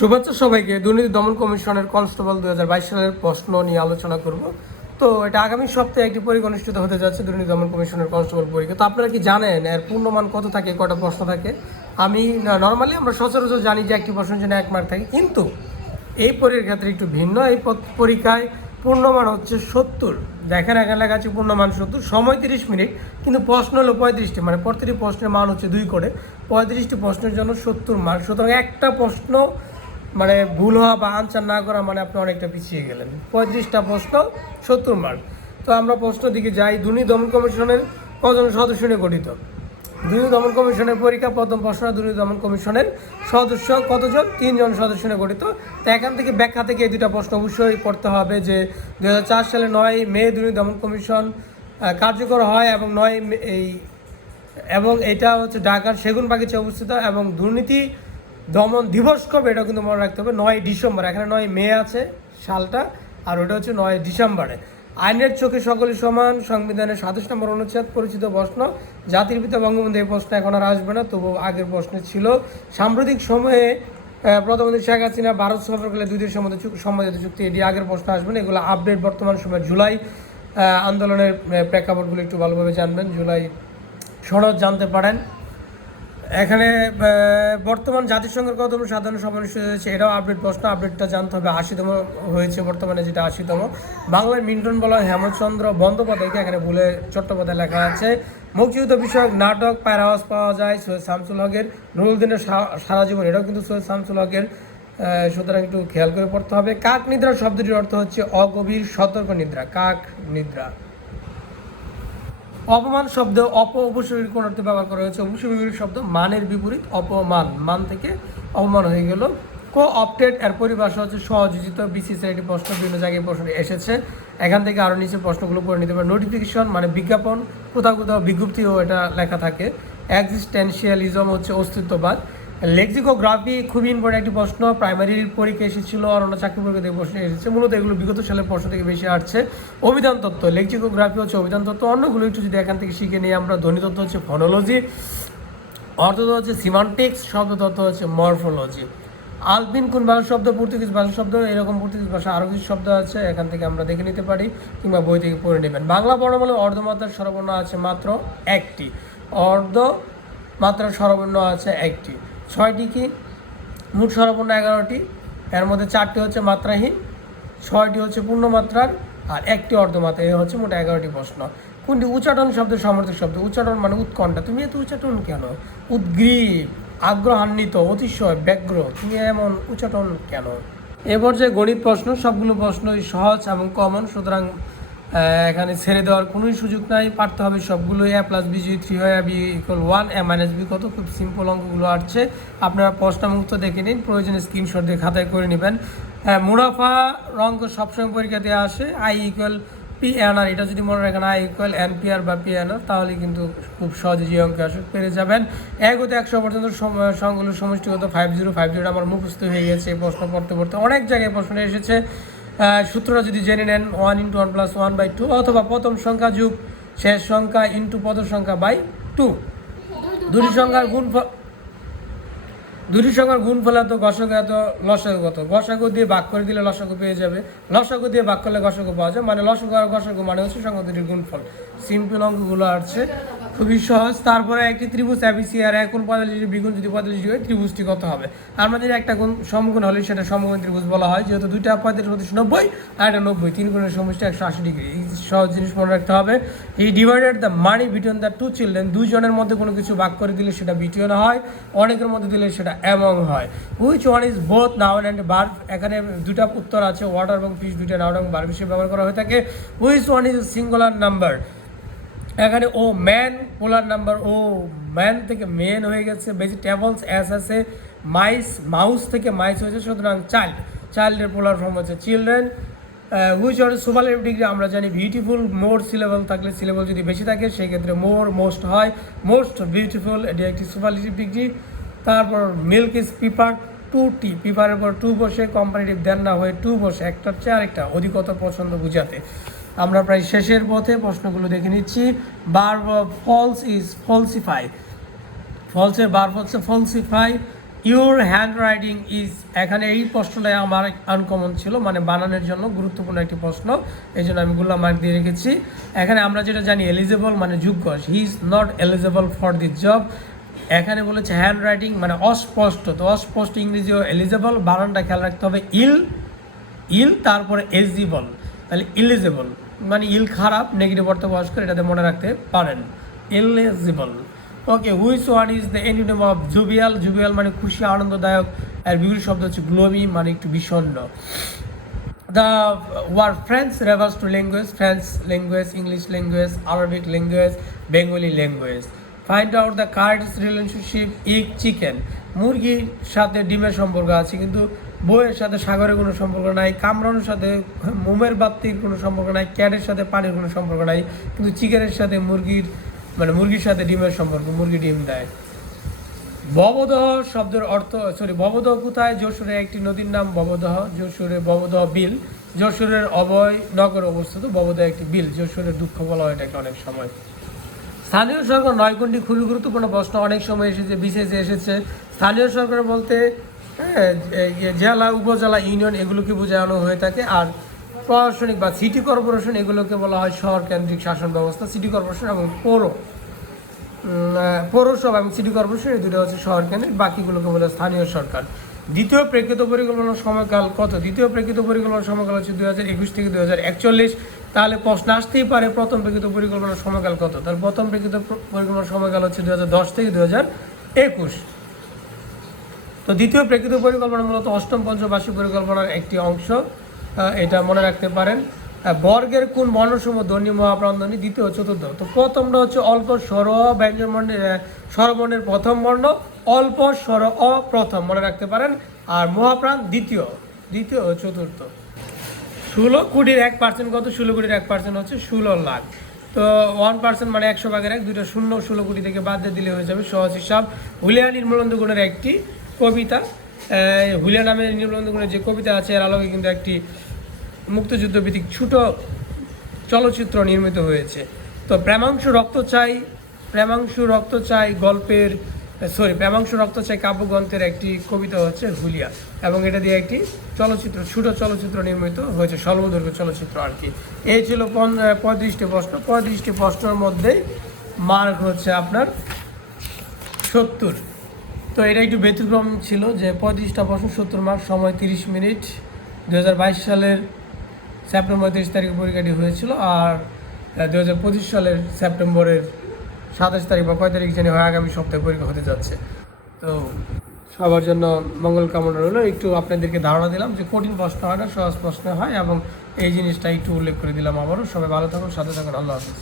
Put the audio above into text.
শুভেচ্ছা সবাইকে। দুর্নীতি দমন কমিশনের কনস্টেবল দু হাজার বাইশ সালের প্রশ্ন নিয়ে আলোচনা করব। তো এটা আগামী সপ্তাহে একটি পরীক্ষা অনুষ্ঠিত হতে যাচ্ছে দুর্নীতি দমন কমিশনের কনস্টেবল পরীক্ষা। তো আপনারা কি জানেন, এর পূর্ণমান কত থাকে? কটা প্রশ্ন থাকে? আমি নর্মালি আমরা সচরাচর জানি যে একটি প্রশ্নের জন্য এক মার্ক থাকে, কিন্তু এই পরীক্ষার ক্ষেত্রে একটু ভিন্ন। এই পরীক্ষায় পূর্ণমান হচ্ছে সত্তর। দেখেন, এখানে লেখা আছে পূর্ণমান সত্তর। সময় তিরিশ মিনিট, কিন্তু প্রশ্ন হলো পঁয়ত্রিশটি। মানে প্রতিটি প্রশ্নের মান হচ্ছে দুই করে। পঁয়ত্রিশটি প্রশ্নের জন্য সত্তর মার্ক সুতরাং একটা প্রশ্ন মানে ভুল হওয়া বা আনসার না করা মানে আপনি অনেকটা পিছিয়ে গেলেন। পঁয়ত্রিশটা প্রশ্ন, সত্তর মার্ক তো আমরা প্রশ্ন দিকে যাই। দুর্নীতি দমন কমিশনের কজন সদস্য নিয়ে গঠিত? দুর্নীতি দমন কমিশনের পরীক্ষা, প্রথম প্রশ্ন, দুর্নীতি দমন কমিশনের সদস্য কতজন? তিনজন সদস্য নিয়ে গঠিত। তো এখান থেকে ব্যাখ্যা থেকে এই দুটা প্রশ্ন অবশ্যই পড়তে হবে যে দু হাজার চার সালে নয় মে দুর্নীতি দমন কমিশন কার্যকর হয় এবং নয় এই এবং এটা হচ্ছে ঢাকার সেগুন বাগিচা অবস্থিত এবং দুর্নীতি দমন দিবস কবে? এটা কিন্তু মনে রাখতে হবে। নয় ডিসেম্বর। এখানে নয় মে আছে সালটা, আর ওটা হচ্ছে নয় ডিসেম্বরে। আইনের চোখে সকলে সমান, সংবিধানের সাতাশ নম্বর অনুচ্ছেদ, পরিচিত প্রশ্ন, জাতির পিতা বঙ্গবন্ধু এই প্রশ্ন এখন আর আসবে না তবু আগের প্রশ্ন ছিল। সাম্প্রতিক সময়ে প্রধানমন্ত্রী শেখ হাসিনা ভারত সফর দুই দেশের মধ্যে চুক- চুক্তি, এটি আগের প্রশ্ন আসবে না, এগুলো আপডেট বর্তমান সময় জুলাই আন্দোলনের প্রেক্ষাপটগুলো একটু ভালোভাবে জানবেন। জুলাই সনদ জানতে পারেন। এখানে বর্তমান জাতিসংঘের কতম সাধারণ সভা অনুষ্ঠিত হয়েছে এটাও আপডেট প্রশ্ন আপডেটটা জানতে হবে। আশিতম হয়েছে বর্তমানে যেটা আশিতম। বাংলায় মিন্টন বলা হেমচন্দ্র বন্দ্যোপাধ্যায়কে এখানে ভুলে চট্টোপাধ্যায় লেখা আছে। মুক্তিযুদ্ধ বিষয়ক নাটক পায়রা হাউস পাওয়া যায় সৈয়দ শামসুল হকের। নুরুলদিনের সা- সারা জীবন এটাও কিন্তু সৈয়দ শামসুল হকের সুতরাং একটু খেয়াল করে পড়তে হবে। কাক নিদ্রা শব্দটির অর্থ হচ্ছে অগভীর সতর্ক নিদ্রা, কাক নিদ্রা। অপমান শব্দ অপ উপসর্গের কোন অর্থে ব্যবহার করা হয়েছে? উপসর্গের শব্দ মানের বিপরীত, অপমান। মান থেকে অপমান হয়ে গেল। কো অপটেড এর পরিভাষা হচ্ছে সহযোজিত এটি প্রশ্ন, বিভিন্ন জায়গায় প্রশ্ন এসেছে। এখান থেকে আরও নিচে প্রশ্নগুলো করে নিতে পারে নোটিফিকেশন মানে বিজ্ঞাপন, কোথাও কোথাও বিজ্ঞপ্তিও এটা লেখা থাকে। এক্সিস্টেন্সিয়ালিজম হচ্ছে অস্তিত্ববাদ। লেক্সিকোগ্রাফি খুবই ইম্পর্টেন্ট একটি প্রশ্ন। প্রাইমারির পরীক্ষা এসেছিল আর অন্য চাকরি পরীক্ষা থেকে প্রশ্ন এসেছে। মূলত এগুলো বিগত সালের প্রশ্ন থেকে বেশি আসছে। অভিধান তত্ত্ব, লেক্সিকোগ্রাফি হচ্ছে অভিধান তত্ত্ব। অন্যগুলো একটু যদি এখান থেকে শিখে নিই, আমরা ধ্বনি তত্ত্ব হচ্ছে ফনোলজি অর্থতত্ত্ব হচ্ছে সিমান্টিক্স শব্দতত্ত্ব হচ্ছে মরফোলজি আলপিন কোন ভাষা শব্দ, পর্তুগিজ ভাষা শব্দ, এরকম পর্তুগিজ ভাষা আরও কিছু শব্দ আছে, এখান থেকে আমরা দেখে নিতে পারি কিংবা বই থেকে পড়ে নেবেন। বাংলা বর্ণমালা অর্ধমাত্রার স্বরবর্ণ আছে মাত্র একটি। অর্ধ মাত্রার স্বরবর্ণ আছে একটি। ছয়টি কি মোট স্বরবর্ণ এগারোটি। এর মধ্যে চারটি হচ্ছে মাত্রাহীন, ছয়টি হচ্ছে পূর্ণমাত্রার, আর একটি অর্ধমাত্রা এই হচ্ছে মোট এগারোটি প্রশ্ন। কোনটি? উচ্চাটন শব্দ সমর্থক শব্দ। উচ্চাটন মানে উৎকণ্ঠা। তুমি এত উচ্চাটন কেন? উদ্গ্রীব, আগ্রহান্বিত, অতিশয়, ব্যগ্র। তুমি এমন উচ্চাটন কেন? এবার যে গণিত প্রশ্ন, সবগুলো প্রশ্নই সহজ এবং কমন সুতরাং এখানে ছেড়ে দেওয়ার কোনোই সুযোগ নাই। পারতে হবে সবগুলো এ প্লাস বি যদি থ্রি হয় B equal one A minus B কত? খুব সিম্পল অঙ্কগুলো আসছে। আপনারা প্রশ্ন মুক্ত দেখে নিন, প্রয়োজনে স্ক্রিনশট দিয়ে খাতায় করে নেবেন। মুনাফা অঙ্ক সবসময় পরীক্ষা দিয়ে আসে। আই ইকুয়াল পি আর এটা যদি মনে রাখেন I equal N P R বা পি আর তাহলে কিন্তু খুব সহজে যে অঙ্কে আসে পেরে যাবেন। এক হতে একশো পর্যন্ত সংখ্যাগুলো সমষ্টিগত ফাইভ জিরো ফাইভ জিরো আমার মুখস্থ হয়ে গেছে প্রশ্ন পড়তে পড়তে। অনেক জায়গায় প্রশ্ন এসেছে। সূত্রটা যদি জেনে নেন one into one plus one by two অথবা প্রথম সংখ্যা যুগ, শেষ সংখ্যা ইন্টু প্রথম সংখ্যা বাই টু দুটি সংখ্যার গুণ দুটি সংখ্যার গুণ ফলে তো গসাগু এত লসাগু কত দিয়ে ভাগ করে দিলে লসাগু পেয়ে যাবে। লসাগু দিয়ে ভাগ করলে গসাগু পাওয়া যায়। মানে লসাগু আর গসাগু মানে হচ্ছে সংখ্যা দুটির গুণফল। সিম্পল অঙ্কগুলো আসছে। খুবই সহজ। তারপরে একটি ত্রিভুজ এবিসি আর এক কোণ পঁয়তাল্লিশ ডিগ্রি, বিগুণ যদি পঁয়তাল্লিশ ডিগ্রি ত্রিভুজটি কত হবে? আমাদের একটা গুণ সমগুণ হলে সেটা সমগুণ ত্রিভুজ বলা হয়, যেহেতু দুইটা পঁয়তাল্লিশ পঁয়ত্রিশ নব্বই, আর একটা নব্বই। তিন গুণের সমষ্টি একশো আশি ডিগ্রি। এই সহজ জিনিস মনে রাখতে হবে। He divided the money between the two children দুজনের মধ্যে কোনো কিছু ভাগ করে দিলে সেটা বিটিওন হয়, অনেকের মধ্যে দিলে সেটা অ্যামং হয়। Which one is both noun and verb এখানে দুটা উত্তর আছে ওয়াটার এবং ফিশ দুইটা নাউন এবং বার্ব হিসেবে ব্যবহার করা হয়ে থাকে। Which one is singular number এখানে ও ম্যান পোলার নাম্বার ও ম্যান থেকে মেন হয়ে গেছে। ভেজিটেবলস অ্যাস আছে মাইস মাউস থেকে মাইস হয়েছে। সুতরাং চাইল্ড চাইল্ডের পোলার ফর্ম হচ্ছে চিলড্রেন হুইচ আর সুপারলেটিভ ডিগ্রি আমরা জানি বিউটিফুল মোর সিলেবল থাকলে সিলেবল যদি বেশি থাকে, সেক্ষেত্রে মোর মোস্ট হয়। মোস্ট বিউটিফুল এটি একটি সুপারলেটিভ ডিগ্রি তারপর milk is prefer to tea পিপারের পর টু বসে কম্পারেটিভ দেন না হয়ে টু বসে একটার চেয়ে আরেকটা। অধিকতর পছন্দ বুঝাতে। আমরা প্রায় শেষের পথে প্রশ্নগুলো দেখে নিচ্ছি। বার ফলস ইজ ফলসিফাই ফলসের বার হচ্ছে falsify your handwriting is এখানে এই প্রশ্নটাই আমার আনকমন ছিল মানে বানানোর জন্য গুরুত্বপূর্ণ একটি প্রশ্ন। এই জন্য আমি গুলা মার্ক দিয়ে রেখেছি। এখানে আমরা যেটা জানি এলিজেবল মানে যোগ্য। He is not eligible for the job এখানে বলেছে হ্যান্ড রাইটিং মানে অস্পষ্ট। তো অস্পষ্ট ইংরেজিও এলিজেবল বানানটা খেয়াল রাখতে হবে ইল। ইল, তারপরে এলিজিবল তাহলে ইলিজেবল মানে ইল খারাপ নেগেটিভ অর্থ বয়স করে এটাতে মনে রাখতে পারেন। Eligible okay which one is the এনিনেম of jovial jovial মানে খুশি, আনন্দদায়ক, আর বিউটি শব্দ হচ্ছে গ্লোমি মানে একটু বিষণ্ণ। The word French refers to language French language English language Arabic language Bengali language find out the cards relationship egg chicken মুরগির সাথে ডিমের সম্পর্ক আছে, কিন্তু বইয়ের সাথে সাগরের কোনো সম্পর্ক নাই, কামরানোর সাথে মোমের বাত্তির কোনো সম্পর্ক নাই, ক্যাটের সাথে পানির কোনো সম্পর্ক নাই, কিন্তু চিকেনের সাথে মুরগির মানে মুরগির সাথে ডিমের সম্পর্ক, মুরগি ডিম দেয়। ভবদহ শব্দের অর্থ সরি ভবদহ কোথায়? যশোরে একটি নদীর নাম ভবদহ যশোরে ভবদহ বিল, যশোরের অভয় নগর অবস্থিত ভবদহ একটি বিল, যশোরের দুঃখ বলা হয় এটাকে অনেক সময়। স্থানীয় সরকার নয় কোনটি খুবই গুরুত্বপূর্ণ প্রশ্ন, অনেক সময় এসেছে, বিশেষে এসেছে। স্থানীয় সরকার বলতে জেলা, উপজেলা, ইউনিয়ন এগুলোকে বোঝানো হয়ে থাকে। আর প্রশাসনিক বা সিটি কর্পোরেশন এগুলোকে বলা হয় শহর কেন্দ্রিক শাসন ব্যবস্থা সিটি কর্পোরেশন এবং পৌর পৌরসভা এবং সিটি কর্পোরেশন এই দুটো হচ্ছে শহর কেন্দ্রিক, বাকিগুলোকে বলে স্থানীয় সরকার। দ্বিতীয় প্রেক্ষিত পরিকল্পনার সময়কাল কত? দ্বিতীয় প্রেক্ষিত পরিকল্পনার সময়কাল হচ্ছে দুই হাজার একুশ থেকে দুই হাজার একচল্লিশ। তাহলে প্রশ্ন আসতেই পারে, প্রথম প্রেক্ষিত পরিকল্পনার সময়কাল কত? তাহলে প্রথম প্রেক্ষিত পরিকল্পনার সময়কাল হচ্ছে দুই হাজার দশ থেকে দুই হাজার একুশ। তো দ্বিতীয় প্রেক্ষিত পরিকল্পনা মূলত অষ্টম পঞ্চবার্ষিক পরিকল্পনার একটি অংশ। এটা মনে রাখতে পারেন। বর্গের কোন বর্ণসমূহ ধ্বনি মহাপ্রাণধ্বনি দ্বিতীয় চতুর্থ। তো প্রথমটা হচ্ছে অল্প স্বর অ ব্যঞ্জন বর্ণের আহ, স্বরবর্ণের প্রথম বর্ণ অল্প স্বর অ প্রথম মনে রাখতে পারেন। আর মহাপ্রাণ দ্বিতীয় দ্বিতীয় চতুর্থ। ষোলো কোটির এক পার্সেন্ট কত? ষোলো কোটির এক পার্সেন্ট হচ্ছে ষোলো লাখ। তো ওয়ান পার্সেন্ট মানে একশো ভাগের এক দুটো শূন্য ষোলো কোটি থেকে বাদ দিয়ে দিলে হয়ে যাবে সহজ হিসাব। হুলিয়া নির্মলন্দ গুণের একটি কবিতা হুলিয়া নামের নির্মলন্দ যে কবিতা আছে, এর আলোকে কিন্তু একটি মুক্তিযুদ্ধ ভিত্তিক ছোট চলচ্চিত্র নির্মিত হয়েছে। তো প্রেমাংশু রক্ত চাই, প্রেমাংশু রক্ত চাই গল্পের সরি প্রেমাংশু রক্ত চাই কাব্যগ্রন্থের একটি কবিতা হচ্ছে হুলিয়া এবং এটা দিয়ে একটি চলচ্চিত্র, ছোট চলচ্চিত্র নির্মিত হয়েছে স্বল্পদৈর্ঘ্য চলচ্চিত্র আর কি। এই ছিল পঁয়ত্রিশটি প্রশ্ন। পঁয়ত্রিশটি প্রশ্নের মধ্যেই মার্ক হচ্ছে আপনার সত্তর। তো এটা একটু ব্যতিক্রম ছিল যে পঁয়ত্রিশটা প্রশ্ন, সত্তর মার্ক সময় তিরিশ মিনিট। দু হাজার বাইশ সালের সেপ্টেম্বর তিরিশ তারিখে পরীক্ষাটি হয়েছিল আর দু হাজার পঁচিশ সালের সেপ্টেম্বরের সাতাশ তারিখ বা কয় তারিখ জানি হয় আগামী সপ্তাহে পরীক্ষা হতে যাচ্ছে। তো সবার জন্য মঙ্গল কামনা রইল। একটু আপনাদেরকে ধারণা দিলাম যে কঠিন প্রশ্ন হয় না, সহজ প্রশ্ন হয় এবং এই জিনিসটা একটু উল্লেখ করে দিলাম আবারও। সবাই ভালো থাকুন, সাথে থাকুন। আল্লাহ হাফিজ।